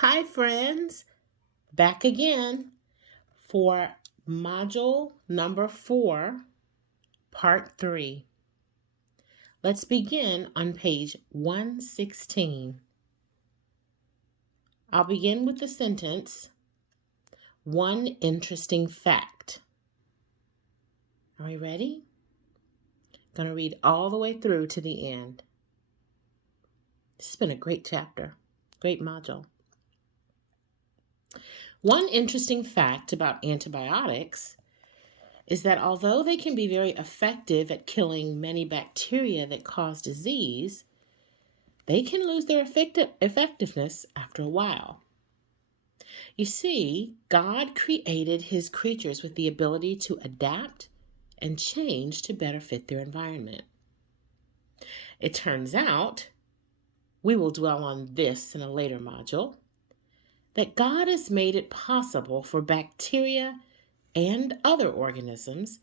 Hi, friends. Back again for module number 4, part 3. Let's begin on page 116. I'll begin with the sentence, one interesting fact. Are we ready? Going to read all the way through to the end. This has been a great chapter, great module. One interesting fact about antibiotics is that although they can be very effective at killing many bacteria that cause disease, they can lose their effectiveness after a while. You see, God created his creatures with the ability to adapt and change to better fit their environment. It turns out, we will dwell on this in a later module, that God has made it possible for bacteria and other organisms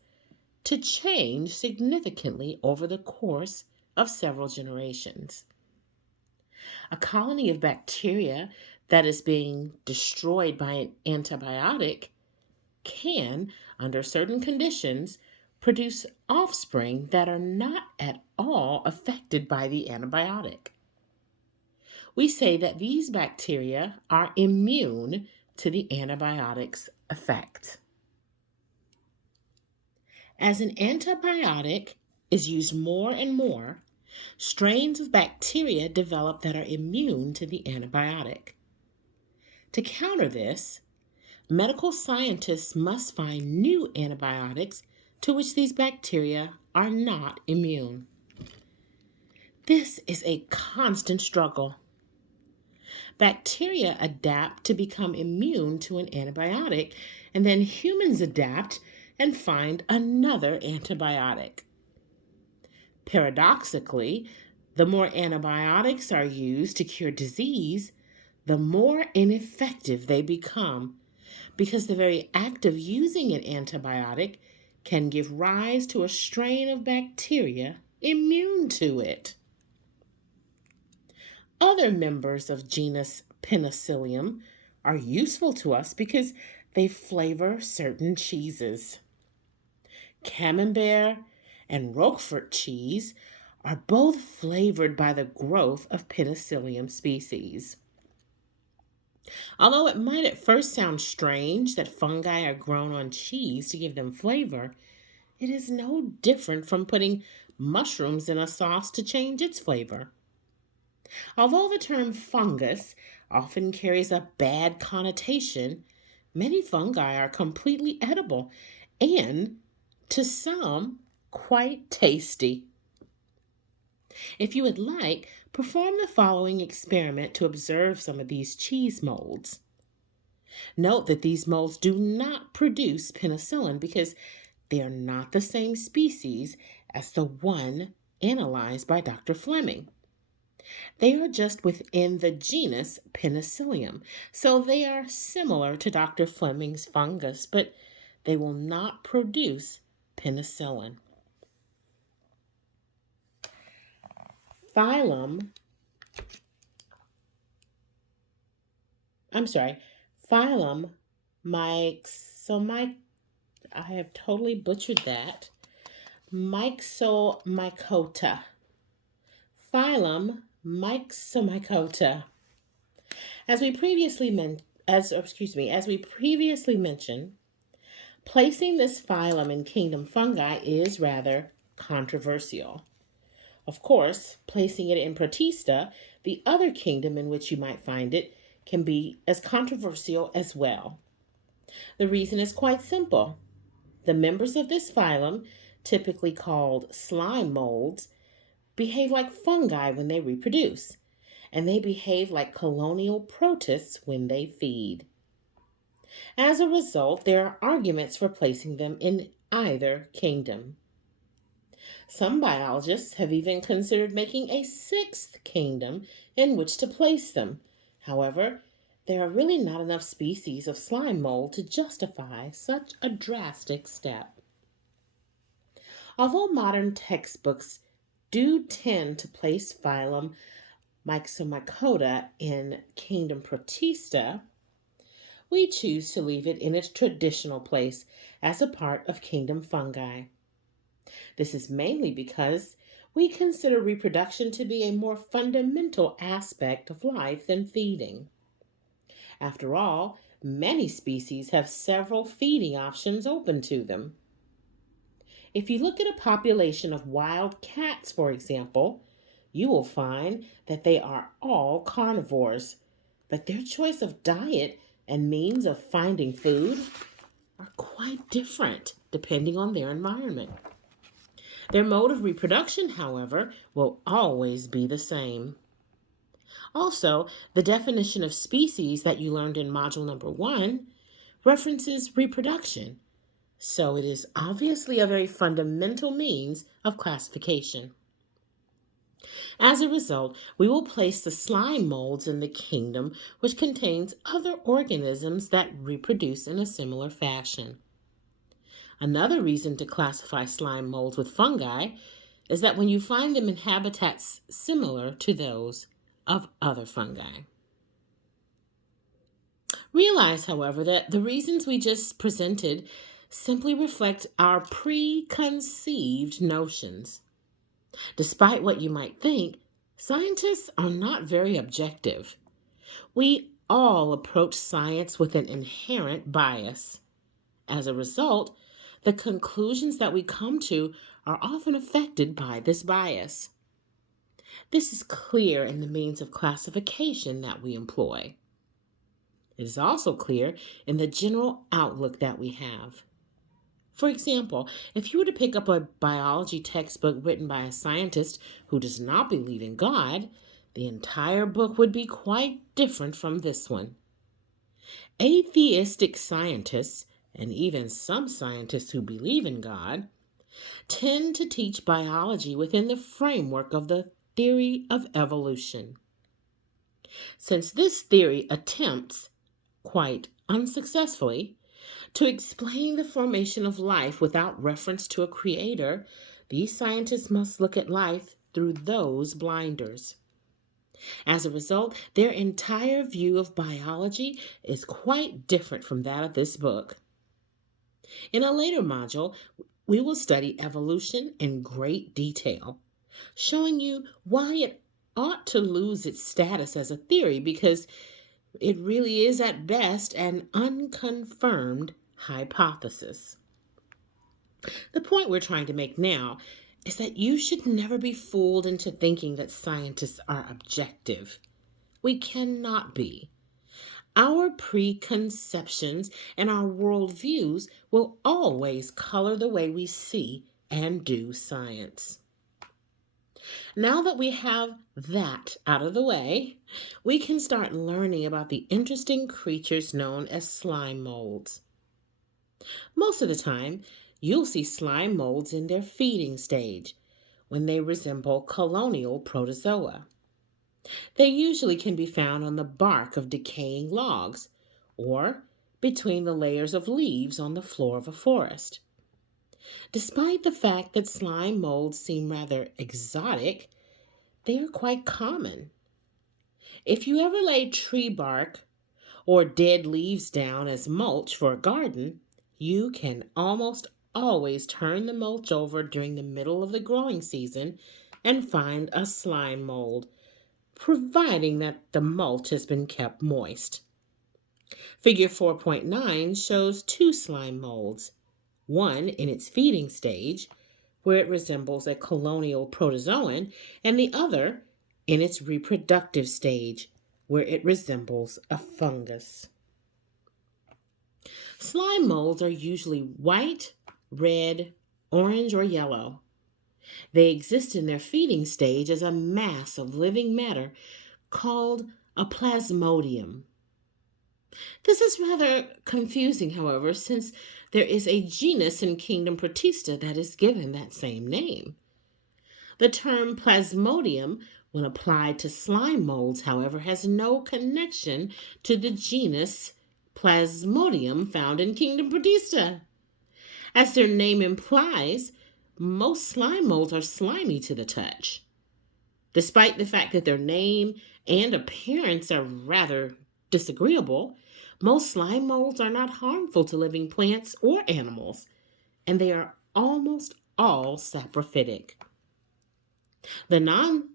to change significantly over the course of several generations. A colony of bacteria that is being destroyed by an antibiotic can, under certain conditions, produce offspring that are not at all affected by the antibiotic. We say that these bacteria are immune to the antibiotic's effect. As an antibiotic is used more and more, strains of bacteria develop that are immune to the antibiotic. To counter this, medical scientists must find new antibiotics to which these bacteria are not immune. This is a constant struggle. Bacteria adapt to become immune to an antibiotic, and then humans adapt and find another antibiotic. Paradoxically, the more antibiotics are used to cure disease, the more ineffective they become, because the very act of using an antibiotic can give rise to a strain of bacteria immune to it. Other members of genus Penicillium are useful to us because they flavor certain cheeses. Camembert and Roquefort cheese are both flavored by the growth of Penicillium species. Although it might at first sound strange that fungi are grown on cheese to give them flavor, it is no different from putting mushrooms in a sauce to change its flavor. Although the term fungus often carries a bad connotation, many fungi are completely edible and, to some, quite tasty. If you would like, perform the following experiment to observe some of these cheese molds. Note that these molds do not produce penicillin because they are not the same species as the one analyzed by Dr. Fleming. They are just within the genus Penicillium, so they are similar to Dr. Fleming's fungus, but they will not produce penicillin. Phylum I have totally butchered that. Myxomycota. Phylum Myxomycota. As we previously mentioned, placing this phylum in kingdom fungi is rather controversial. Of course, placing it in Protista, the other kingdom in which you might find it, can be as controversial as well. The reason is quite simple. The members of this phylum, typically called slime molds, behave like fungi when they reproduce, and they behave like colonial protists when they feed. As a result, there are arguments for placing them in either kingdom. Some biologists have even considered making a sixth kingdom in which to place them. However, there are really not enough species of slime mold to justify such a drastic step. Although modern textbooks do tend to place phylum Myxomycota in Kingdom Protista, we choose to leave it in its traditional place as a part of Kingdom Fungi. This is mainly because we consider reproduction to be a more fundamental aspect of life than feeding. After all, many species have several feeding options open to them. If you look at a population of wild cats, for example, you will find that they are all carnivores, but their choice of diet and means of finding food are quite different depending on their environment. Their mode of reproduction, however, will always be the same. Also, the definition of species that you learned in module number 1 references reproduction, so it is obviously a very fundamental means of classification. As a result, we will place the slime molds in the kingdom which contains other organisms that reproduce in a similar fashion. Another reason to classify slime molds with fungi is that when you find them in habitats similar to those of other fungi. Realize, however, that the reasons we just presented simply reflect our preconceived notions. Despite what you might think, scientists are not very objective. We all approach science with an inherent bias. As a result, the conclusions that we come to are often affected by this bias. This is clear in the means of classification that we employ. It is also clear in the general outlook that we have. For example, if you were to pick up a biology textbook written by a scientist who does not believe in God, the entire book would be quite different from this one. Atheistic scientists, and even some scientists who believe in God, tend to teach biology within the framework of the theory of evolution. Since this theory attempts, quite unsuccessfully, to explain the formation of life without reference to a creator, these scientists must look at life through those blinders. As a result, their entire view of biology is quite different from that of this book. In a later module, we will study evolution in great detail, showing you why it ought to lose its status as a theory because it really is at best an unconfirmed hypothesis. The point we're trying to make now is that you should never be fooled into thinking that scientists are objective. We cannot be. Our preconceptions and our worldviews will always color the way we see and do science. Now that we have that out of the way, we can start learning about the interesting creatures known as slime molds. Most of the time, you'll see slime molds in their feeding stage, when they resemble colonial protozoa. They usually can be found on the bark of decaying logs or between the layers of leaves on the floor of a forest. Despite the fact that slime molds seem rather exotic, they are quite common. If you ever lay tree bark or dead leaves down as mulch for a garden, you can almost always turn the mulch over during the middle of the growing season and find a slime mold, providing that the mulch has been kept moist. Figure 4.9 shows two slime molds, one in its feeding stage, where it resembles a colonial protozoan, and the other in its reproductive stage, where it resembles a fungus. Slime molds are usually white, red, orange, or yellow. They exist in their feeding stage as a mass of living matter called a plasmodium. This is rather confusing, however, since there is a genus in Kingdom Protista that is given that same name. The term plasmodium, when applied to slime molds, however, has no connection to the genus Plasmodium found in Kingdom Protista. As their name implies, most slime molds are slimy to the touch. Despite the fact that their name and appearance are rather disagreeable, most slime molds are not harmful to living plants or animals, and they are almost all saprophytic. The non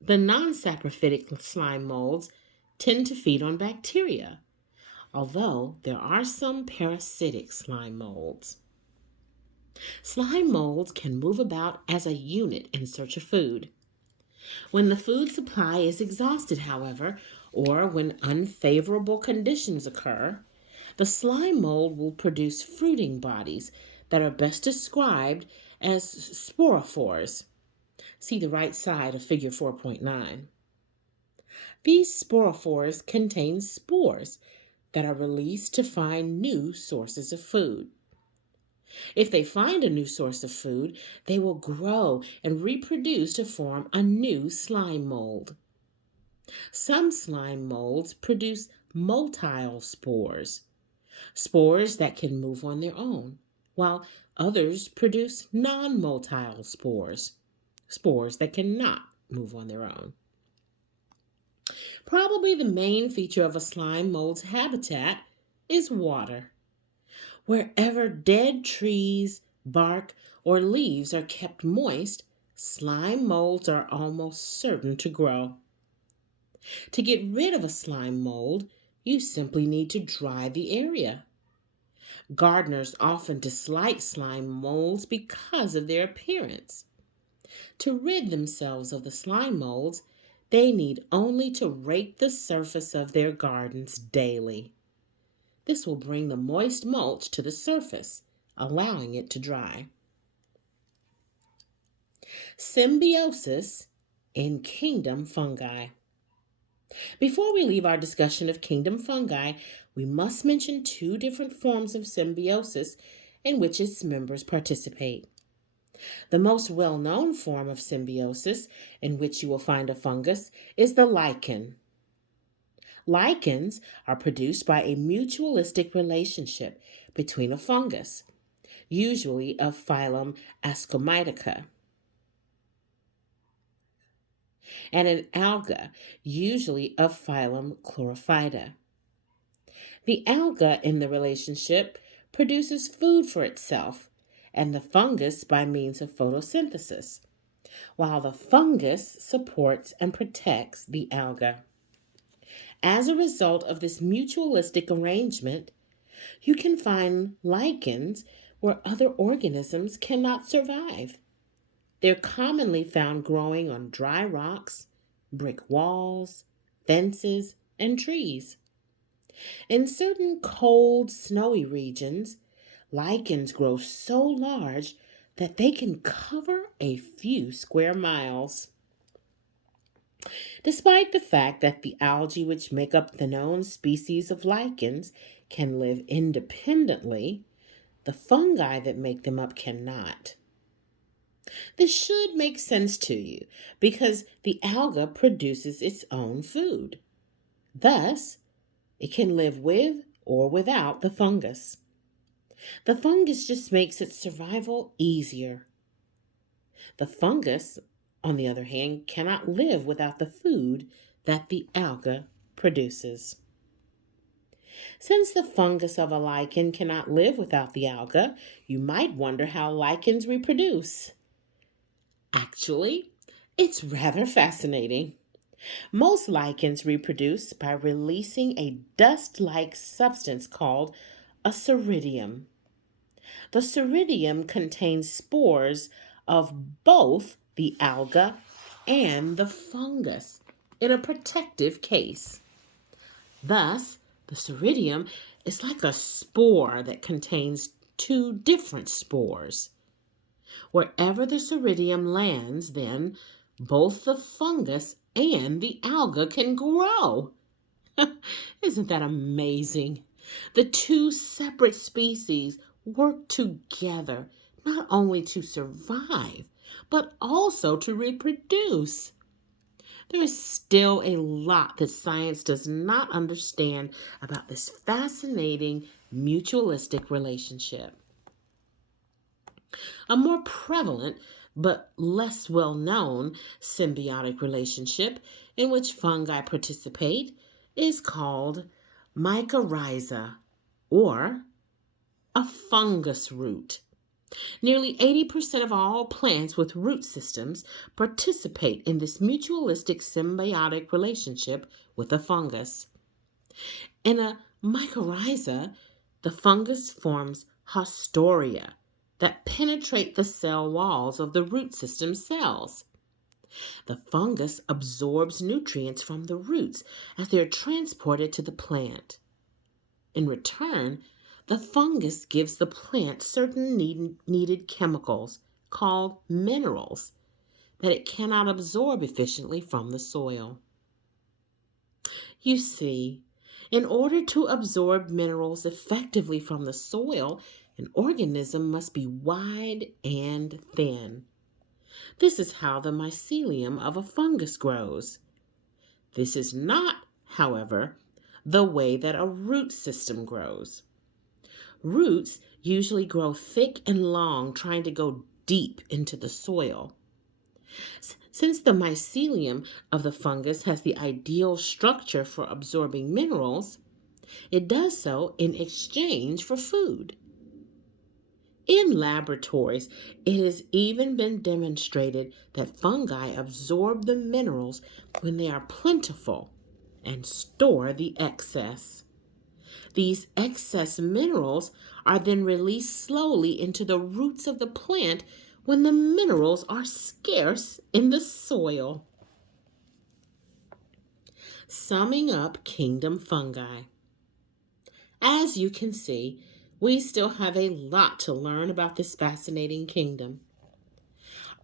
the non-saprophytic slime molds tend to feed on bacteria, although there are some parasitic slime molds. Slime molds can move about as a unit in search of food. When the food supply is exhausted, however, or when unfavorable conditions occur, the slime mold will produce fruiting bodies that are best described as sporophores. See the right side of figure 4.9. These sporophores contain spores that are released to find new sources of food. If they find a new source of food, they will grow and reproduce to form a new slime mold. Some slime molds produce motile spores, spores that can move on their own, while others produce non-motile spores, spores that cannot move on their own. Probably the main feature of a slime mold's habitat is water. Wherever dead trees, bark, or leaves are kept moist, slime molds are almost certain to grow. To get rid of a slime mold, you simply need to dry the area. Gardeners often dislike slime molds because of their appearance. To rid themselves of the slime molds, they need only to rake the surface of their gardens daily. This will bring the moist mulch to the surface, allowing it to dry. Symbiosis in kingdom fungi. Before we leave our discussion of kingdom fungi, we must mention two different forms of symbiosis in which its members participate. The most well-known form of symbiosis in which you will find a fungus is the lichen. Lichens are produced by a mutualistic relationship between a fungus, usually of phylum Ascomycota, and an alga, usually of phylum Chlorophyta. The alga in the relationship produces food for itself and the fungus by means of photosynthesis, while the fungus supports and protects the alga. As a result of this mutualistic arrangement, you can find lichens where other organisms cannot survive. They're commonly found growing on dry rocks, brick walls, fences, and trees. In certain cold, snowy regions, lichens grow so large that they can cover a few square miles. Despite the fact that the algae which make up the known species of lichens can live independently, the fungi that make them up cannot. This should make sense to you because the alga produces its own food. Thus, it can live with or without the fungus. The fungus just makes its survival easier. The fungus, on the other hand, cannot live without the food that the alga produces. Since the fungus of a lichen cannot live without the alga, you might wonder how lichens reproduce. Actually, it's rather fascinating. Most lichens reproduce by releasing a dust-like substance called a ceridium. The ceridium contains spores of both the alga and the fungus in a protective case. Thus, the ceridium is like a spore that contains two different spores. Wherever the ceridium lands, then, both the fungus and the alga can grow. Isn't that amazing? The two separate species work together not only to survive, but also to reproduce. There is still a lot that science does not understand about this fascinating mutualistic relationship. A more prevalent but less well-known symbiotic relationship in which fungi participate is called mycorrhiza, or a fungus root. Nearly 80% of all plants with root systems participate in this mutualistic symbiotic relationship with a fungus. In a mycorrhiza, the fungus forms haustoria that penetrate the cell walls of the root system cells. The fungus absorbs nutrients from the roots as they are transported to the plant. In return, the fungus gives the plant certain needed chemicals called minerals that it cannot absorb efficiently from the soil. You see, in order to absorb minerals effectively from the soil, an organism must be wide and thin. This is how the mycelium of a fungus grows. This is not, however, the way that a root system grows. Roots usually grow thick and long, trying to go deep into the soil. Since the mycelium of the fungus has the ideal structure for absorbing minerals, it does so in exchange for food. In laboratories, it has even been demonstrated that fungi absorb the minerals when they are plentiful and store the excess. These excess minerals are then released slowly into the roots of the plant when the minerals are scarce in the soil. Summing up kingdom fungi. As you can see, we still have a lot to learn about this fascinating kingdom.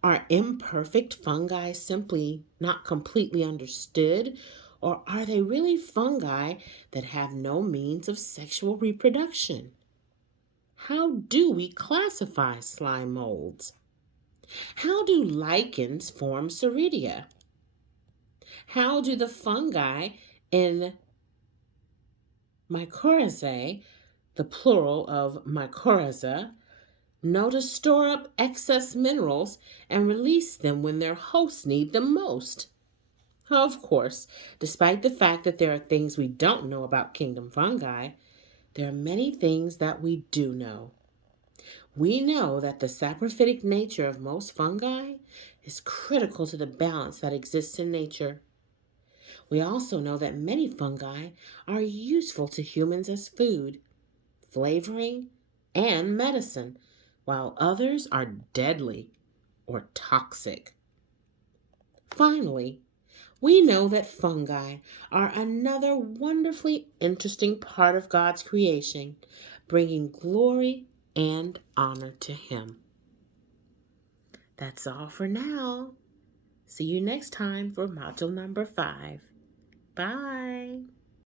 Are imperfect fungi simply not completely understood, or are they really fungi that have no means of sexual reproduction? How do we classify slime molds? How do lichens form ceridia? How do the fungi in Mycorrhizae, the plural of Mycorrhiza, know to store up excess minerals and release them when their hosts need them most? Of course, despite the fact that there are things we don't know about kingdom fungi, there are many things that we do know. We know that the saprophytic nature of most fungi is critical to the balance that exists in nature. We also know that many fungi are useful to humans as food, flavoring, and medicine, while others are deadly or toxic. Finally, we know that fungi are another wonderfully interesting part of God's creation, bringing glory and honor to Him. That's all for now. See you next time for module number 5. Bye.